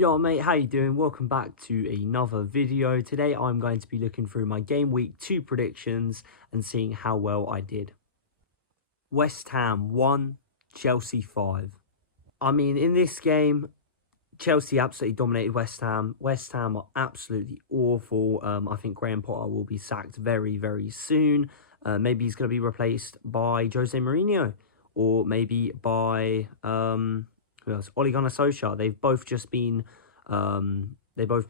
Yo mate, how you doing? Welcome back to another video. Today I'm going to be looking through my game week 2 predictions and seeing how well I did. West Ham 1, Chelsea 5. I mean, in this game, Chelsea absolutely dominated West Ham. West Ham are absolutely awful. I think Graham Potter will be sacked very, very soon. Maybe he's going to be replaced by Jose Mourinho, or maybe by who else? Ole Gunnar Solskjaer. They've both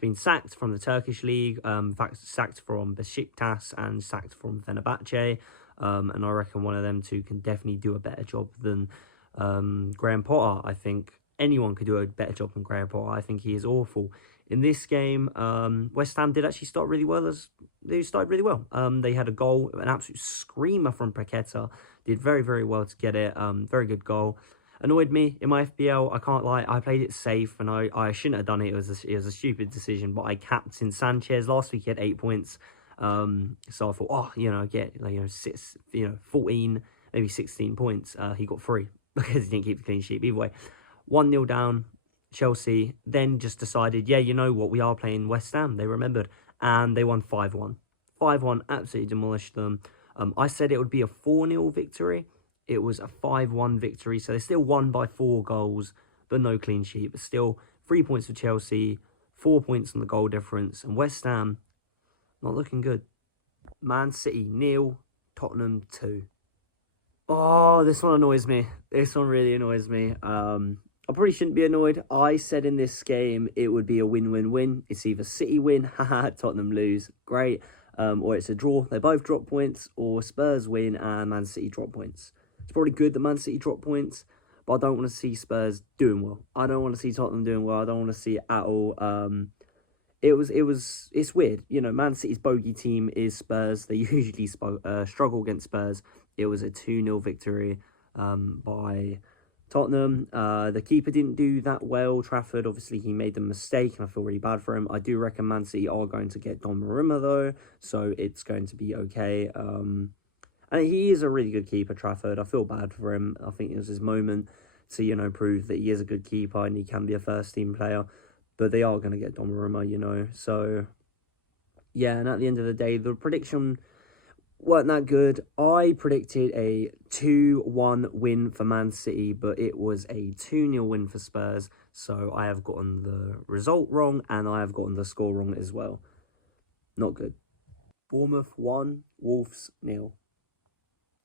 been sacked from the Turkish league. In fact, sacked from Besiktas and sacked from Fenerbahce. And I reckon one of them two can definitely do a better job than Graham Potter. I think anyone could do a better job than Graham Potter. I think he is awful. In this game, West Ham did actually start really well. They started really well. They had a goal, an absolute screamer from Paqueta. Did very, very well to get it. Very good goal. Annoyed me in my FPL. I can't lie. I played it safe, and I shouldn't have done it. It was a stupid decision, but I captained Sanchez last week. He had 8 points. So I thought, get 14, maybe 16 points. He got 3 because he didn't keep the clean sheet. Either way, 1-0 down. Chelsea then just decided, yeah, you know what, we are playing West Ham. They remembered, and they won 5-1. 5-1, absolutely demolished them. I said it would be a 4-0 victory. It was a 5-1 victory, so they still won by 4 goals, but no clean sheet. But still, 3 points for Chelsea, 4 points on the goal difference, and West Ham, not looking good. Man City 0, Tottenham 2. Oh, this one annoys me. This one really annoys me. I probably shouldn't be annoyed. I said in this game it would be a win-win-win. It's either City win, haha, Tottenham lose, great, or it's a draw. They both drop points, or Spurs win and Man City drop points. It's probably good that Man City drop points, but I don't want to see Spurs doing well. I don't want to see Tottenham doing well. I don't want to see it at all. It's weird. You know, Man City's bogey team is Spurs. They usually struggle against Spurs. It was a 2-0 victory by Tottenham. The keeper didn't do that well. Trafford, obviously, he made the mistake, and I feel really bad for him. I do reckon Man City are going to get Donnarumma, though, so it's going to be okay. And he is a really good keeper, Trafford. I feel bad for him. I think it was his moment to, prove that he is a good keeper and he can be a first-team player. But they are going to get Donnarumma, So, yeah, and at the end of the day, the prediction weren't that good. I predicted a 2-1 win for Man City, but it was a 2-0 win for Spurs. So I have gotten the result wrong, and I have gotten the score wrong as well. Not good. Bournemouth 1, Wolves 0.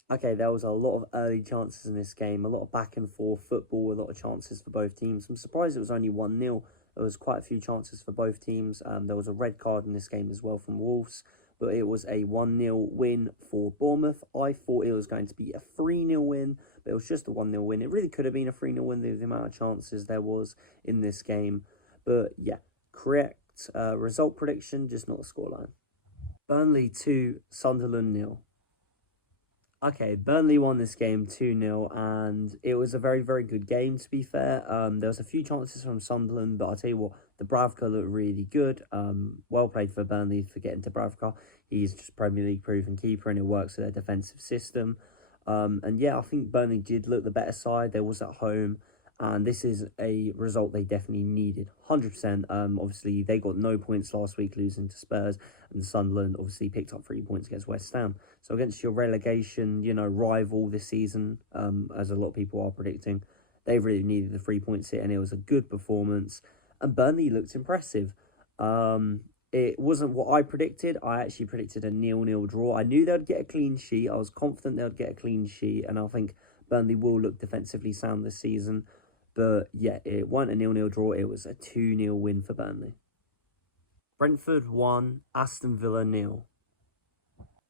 Okay, there was a lot of early chances in this game, a lot of back and forth football, a lot of chances for both teams. I'm surprised it was only 1-0. There was quite a few chances for both teams. There was a red card in this game as well from Wolves, but it was a 1-0 win for Bournemouth. I thought it was going to be a 3-0 win, but it was just a 1-0 win. It really could have been a 3-0 win, the amount of chances there was in this game. But yeah, correct result prediction, just not the scoreline. Burnley 2, Sunderland 0. Okay, Burnley won this game 2-0, and it was a very, very good game, to be fair. There was a few chances from Sunderland, but I'll tell you what, Dubravka looked really good. Well played for Burnley for getting Dubravka. He's just Premier League proven keeper, and it works with their defensive system. And yeah, I think Burnley did look the better side. They was at home, and this is a result they definitely needed, 100%. Obviously, they got no points last week, losing to Spurs, and Sunderland obviously picked up 3 points against West Ham. So against your relegation, rival this season, as a lot of people are predicting, they really needed the 3 points hit, and it was a good performance. And Burnley looked impressive. It wasn't what I predicted. I actually predicted a 0-0 draw. I knew they'd get a clean sheet. I was confident they'd get a clean sheet, and I think Burnley will look defensively sound this season. But yeah, it wasn't a 0-0 draw. It was a 2-0 win for Burnley. Brentford 1, Aston Villa 0.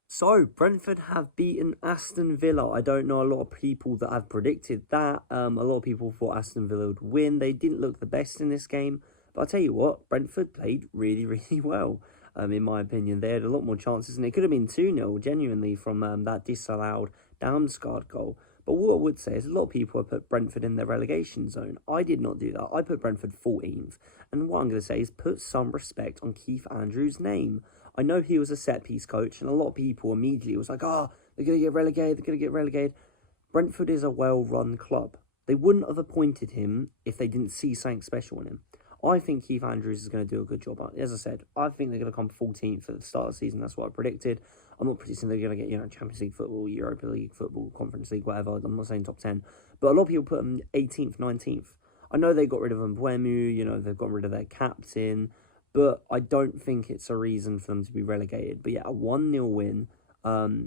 So, Brentford have beaten Aston Villa. I don't know a lot of people that have predicted that. A lot of people thought Aston Villa would win. They didn't look the best in this game. But I'll tell you what, Brentford played really, really well, in my opinion. They had a lot more chances, and it could have been 2-0, genuinely, from that disallowed Damsgaard goal. But what I would say is a lot of people have put Brentford in their relegation zone. I did not do that. I put Brentford 14th. And what I'm going to say is put some respect on Keith Andrews' name. I know he was a set-piece coach, and a lot of people immediately was like, they're going to get relegated, they're going to get relegated. Brentford is a well-run club. They wouldn't have appointed him if they didn't see something special in him. I think Keith Andrews is going to do a good job. As I said, I think they're going to come 14th at the start of the season. That's what I predicted. I'm not predicting they're going to get, Champions League football, Europa League football, Conference League, whatever. I'm not saying top 10. But a lot of people put them 18th, 19th. I know they got rid of Mbeumo, they've got rid of their captain. But I don't think it's a reason for them to be relegated. But yeah, a 1-0 win.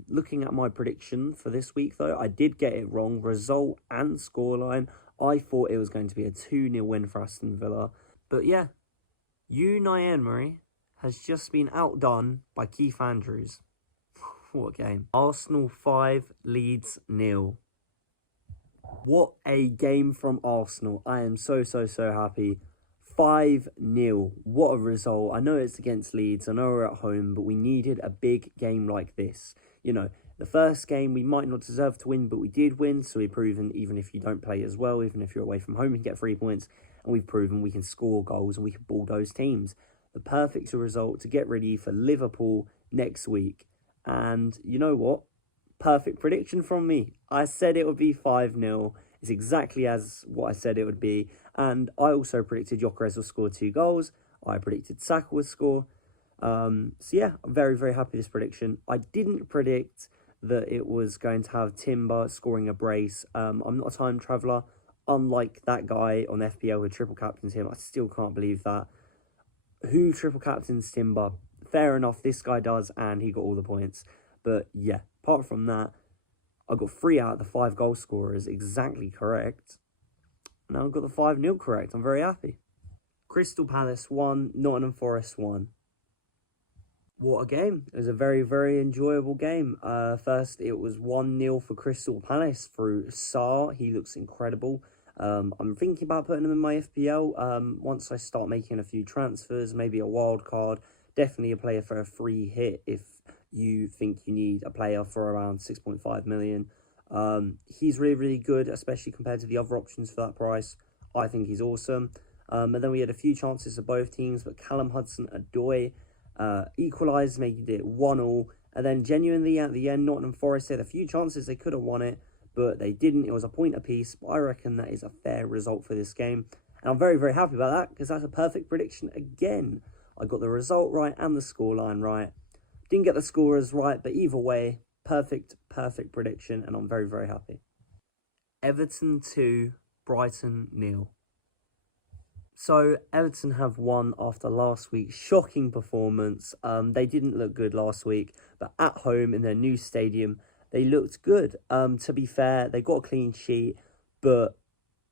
Looking at my prediction for this week, though, I did get it wrong. Result and scoreline. I thought it was going to be a 2-0 win for Aston Villa. But yeah, Unai Emery has just been outdone by Keith Andrews. What a game. Arsenal 5, Leeds 0. What a game from Arsenal. I am so happy. 5-0. What a result. I know it's against Leeds. I know we're at home, but we needed a big game like this. The first game we might not deserve to win, but we did win. So we've proven even if you don't play as well, even if you're away from home, you can get 3 points. And we've proven we can score goals and we can bulldoze teams. The perfect result to get ready for Liverpool next week. And you know what? Perfect prediction from me. I said it would be 5-0. It's exactly as what I said it would be. And I also predicted Gyökeres will score 2 goals. I predicted Saka would score. So yeah, I'm very happy with this prediction. I didn't predict that it was going to have Timber scoring a brace. I'm not a time traveller. Unlike that guy on FPL who triple captains him, I still can't believe that. Who triple captains Timber? Fair enough, this guy does, and he got all the points. But yeah, apart from that, I got 3 out of the 5 goal scorers exactly correct. Now I've got the 5-0 correct. I'm very happy. Crystal Palace 1, Nottingham Forest 1. What a game. It was a very enjoyable game. First, it was 1-0 for Crystal Palace through Sarr. He looks incredible. I'm thinking about putting him in my FPL. Once I start making a few transfers, maybe a wild card. Definitely a player for a free hit if you think you need a player for around 6.5 million. He's really good, especially compared to the other options for that price. I think he's awesome. And then we had a few chances for both teams, but Callum Hudson-Odoi equalised, making it 1-1. And then genuinely at the end, Nottingham Forest had a few chances they could have won it, but they didn't. It was a point apiece. But I reckon that is a fair result for this game. And I'm very happy about that because that's a perfect prediction again. I got the result right and the scoreline right. Didn't get the scorers right, but either way, perfect prediction, and I'm very happy. Everton 2, Brighton 0. So, Everton have won after last week's shocking performance. They didn't look good last week, but at home in their new stadium, they looked good. To be fair, they got a clean sheet, but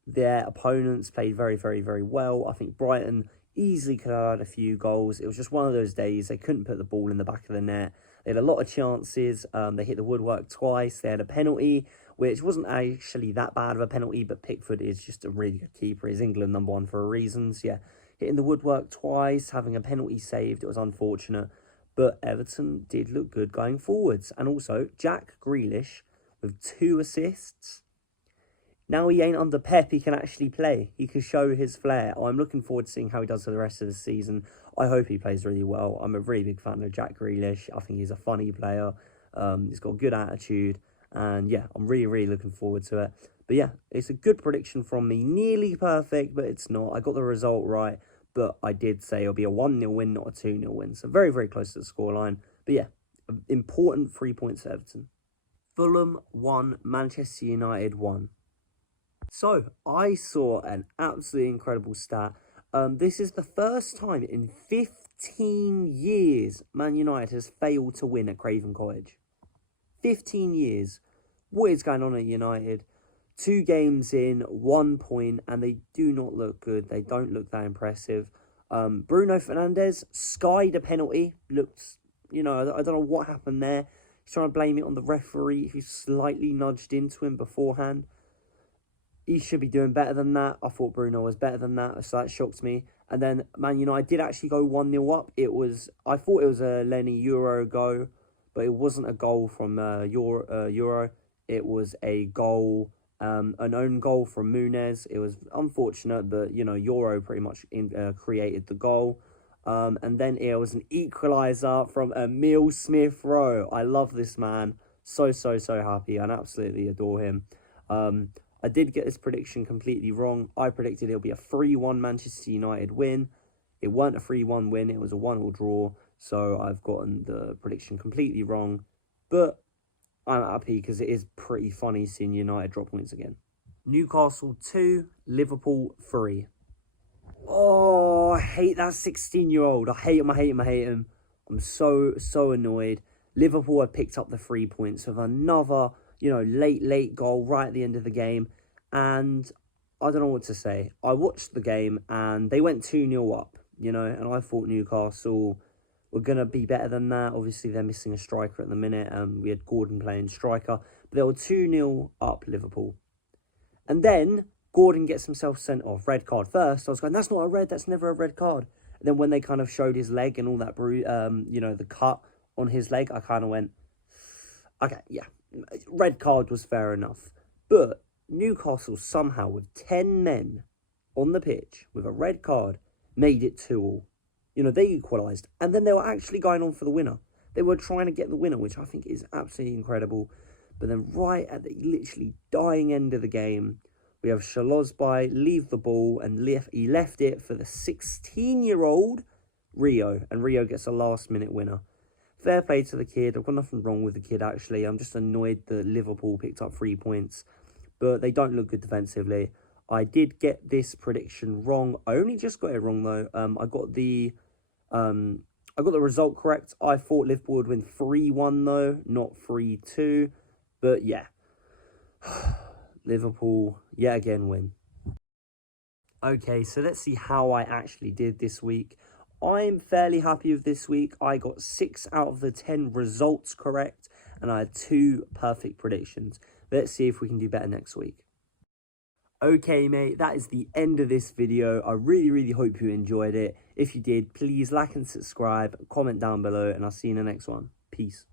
their opponents played very well. I think Brighton easily could have had a few goals. It was just one of those days. They couldn't put the ball in the back of the net. They had a lot of chances. They hit the woodwork twice. They had a penalty, which wasn't actually that bad of a penalty, but Pickford is just a really good keeper. He's England #1 for a reason. So yeah, hitting the woodwork twice, having a penalty saved, it was unfortunate. But Everton did look good going forwards. And also, Jack Grealish with 2 assists. Now he ain't under Pep, he can actually play. He can show his flair. I'm looking forward to seeing how he does for the rest of the season. I hope he plays really well. I'm a really big fan of Jack Grealish. I think he's a funny player. He's got a good attitude. And yeah, I'm really looking forward to it. But yeah, it's a good prediction from me. Nearly perfect, but it's not. I got the result right. But I did say it'll be a 1-0 win, not a 2-0 win. So very close to the scoreline. But yeah, important 3 points for Everton. Fulham 1, Manchester United 1. So, I saw an absolutely incredible stat. This is the first time in 15 years Man United has failed to win at Craven Cottage. 15 years. What is going on at United? 2 games in, 1 point, and they do not look good. They don't look that impressive. Bruno Fernandes skied a penalty. Looked, I don't know what happened there. He's trying to blame it on the referee who slightly nudged into him beforehand. He should be doing better than that. I thought Bruno was better than that, so that shocked me. And then Man United did actually go 1-0 up. I thought it was a Lenny Euro goal, but it wasn't a goal from Euro. It was a goal, an own goal from Muniz. It was unfortunate, but Euro pretty much created the goal. And then it was an equaliser from Emile Smith-Rowe. I love this man. So happy and absolutely adore him. I did get this prediction completely wrong. I predicted it'll be a 3-1 Manchester United win. It weren't a 3-1 win, it was a 1-1 draw. So I've gotten the prediction completely wrong. But I'm happy because it is pretty funny seeing United drop points again. Newcastle 2, Liverpool 3. Oh, I hate that 16-year-old. I hate him. I'm so annoyed. Liverpool had picked up the 3 points with another, late goal right at the end of the game. And I don't know what to say. I watched the game and they went 2-0 up, and I thought Newcastle were going to be better than that. Obviously, they're missing a striker at the minute. We had Gordon playing striker. But they were 2-0 up, Liverpool. And then Gordon gets himself sent off. Red card first. I was going, that's not a red. That's never a red card. And then when they kind of showed his leg and all that, the cut on his leg, I kind of went, okay, yeah. Red card was fair enough. But Newcastle somehow, with 10 men on the pitch, with a red card, made it 2-2. They equalised. And then they were actually going on for the winner. They were trying to get the winner, which I think is absolutely incredible. But then right at the literally dying end of the game, we have Shalozbai leave the ball and he left it for the 16-year-old Rio. And Rio gets a last-minute winner. Fair play to the kid. I've got nothing wrong with the kid, actually. I'm just annoyed that Liverpool picked up 3 points. But they don't look good defensively. I did get this prediction wrong. I only just got it wrong, though. I got the result correct. I thought Liverpool would win 3-1, though, not 3-2. But, yeah. Liverpool, yet again, win. Okay, so let's see how I actually did this week. I'm fairly happy with this week. I got 6 out of the 10 results correct, and I had 2 perfect predictions. Let's see if we can do better next week. Okay, mate, that is the end of this video. I really hope you enjoyed it. If you did, please like and subscribe, comment down below, and I'll see you in the next one. Peace.